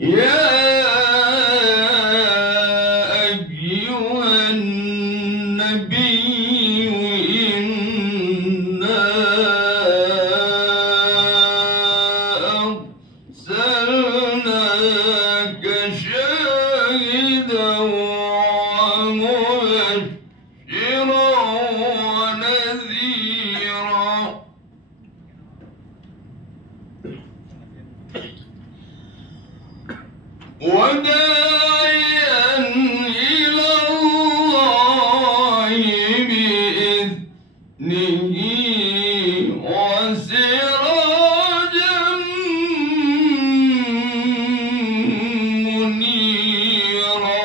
يا أيها النبي إنا أرسلناك شاهدا ومبشرا ونذيرا وداعيا إلى الله بإذنه وسراجا منيرا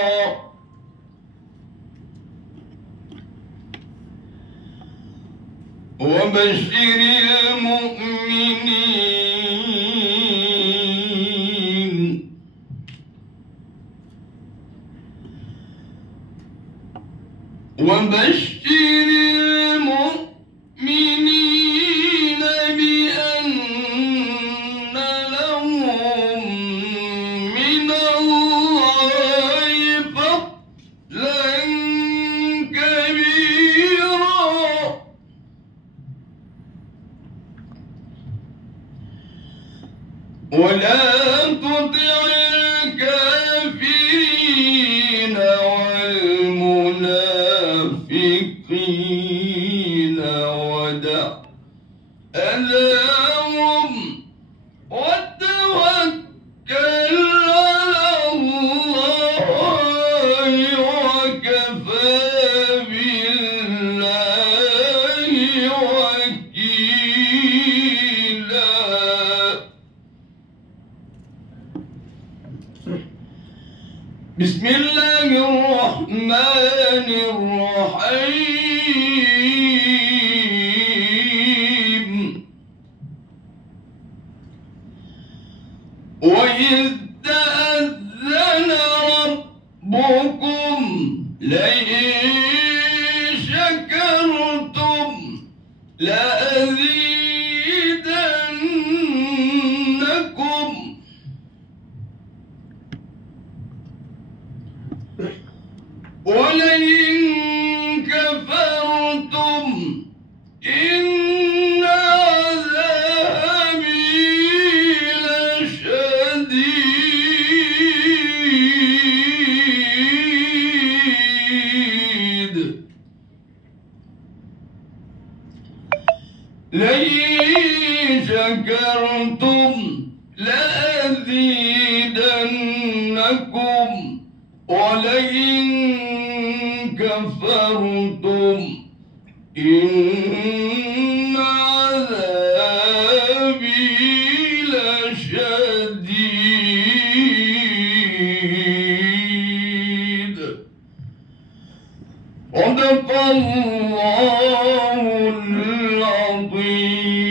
وبشر المؤمنين بأن لهم من الله فضلا كبيرا ولا تطع الكافرين والمنافقين ودع أذاهم وتوكل على الله وكفى بالله وكيلا بسم الله الرحمن الرحيم وإذ تأذن ربكم لئن شكرتم لأزيدنكم ولئن كفرتم إن عذابي لشديد لئن شكرتم لأزيدنكم ولئن كفرتم إن عذابي لشديد صدق الله العظيم.